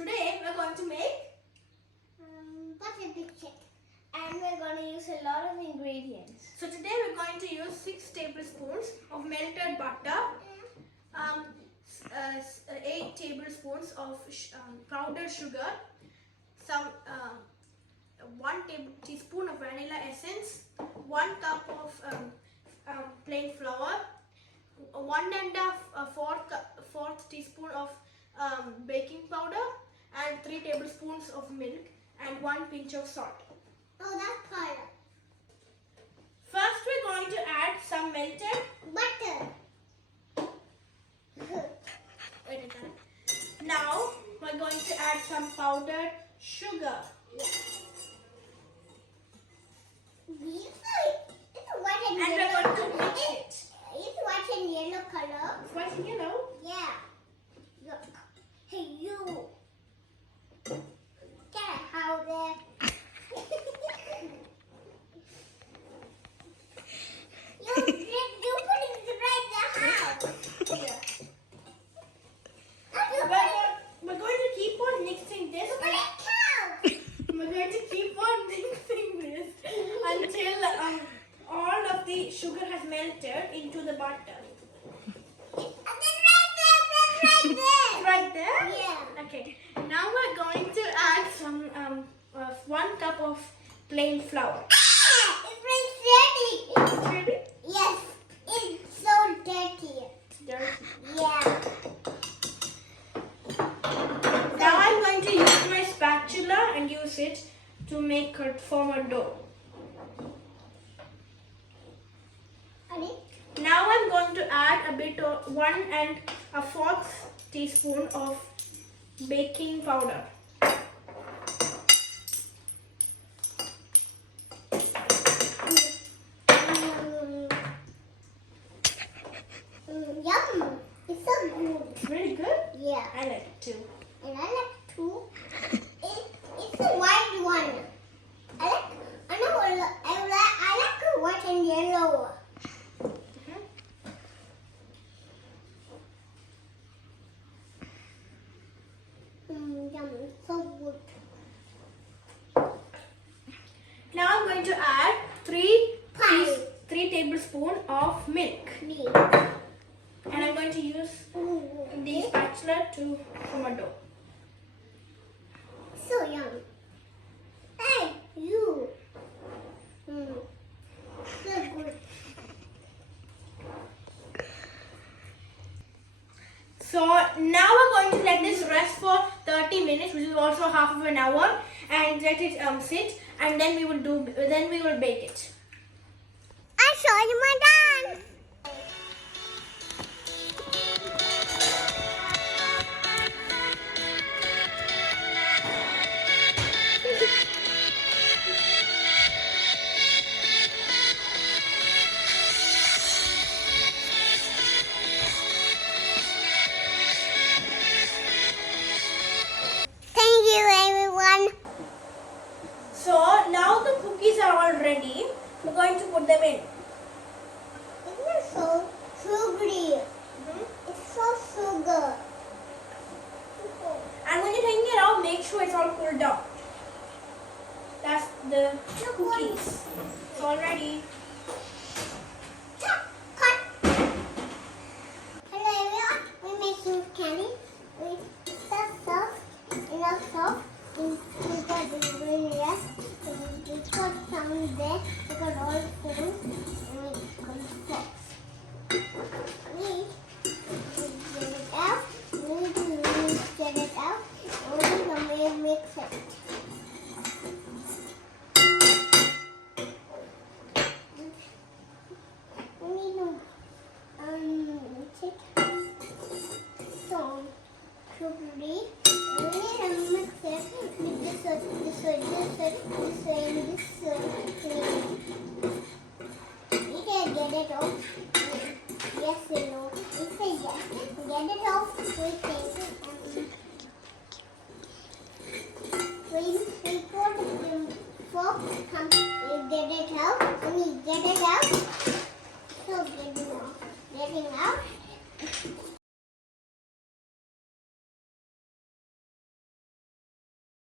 Today we're going to make butter biscuit, and we're going to use a lot of ingredients. So today we're going to use 6 tablespoons of melted butter, 8 tablespoons of powdered sugar, some 1 teaspoon of vanilla essence, 1 cup of plain flour, 1¼ teaspoon of baking powder, and 3 tablespoons of milk and 1 pinch of salt. Oh, that's color. First we're going to add some melted Butter. Now we're going to add some powdered sugar. It's white and And yellow. we're going to mix it. It's white and yellow color. White and yellow? Yeah. Look. Hey, you. Get out there. You putting it right the house. Yeah. We're going to keep on mixing this. We're going to keep on mixing this until all of the sugar has melted into the butter. Right there? Yeah. Okay. Now we're going to add some 1 cup of plain flour. It's ready. It's ready? Yes. It's so dirty. It's dirty. Yeah. Now I'm going to use my spatula and use it to form a dough. Honey? Now I'm going to add a bit of 1¼ teaspoon of baking powder. Yum. It's so good. It's really good. Yeah. I like it too. And I like too. It's a white one. I like a white and yellow. Yum, so good. Now I'm going to add 3 tablespoons of milk. And I'm going to use the spatula to form a dough. So yum. Hey, you. So good. So now we're going to let this rest for 30 minutes, which is also half of an hour, and let it sit, and then we will bake it. I show you my dance. Thank you, everyone. So now the cookies are all ready. We're going to put them in. Isn't it so sugary? It's so sugar. And when you're taking it out, make sure it's all cooled down. That's the cookies. It's all ready. Cut. Hello, everyone. We're making candy. It's so soft. Enough soft. We got the green yes. We got some there. We got all the things. And we got the socks. We get it out. We get it out. And we mix it. We need to take some sugary. We need to mix it with this way, this way, this way, this way, and this way. We can get it off. Yes, we know. We say yes. Get it off. We say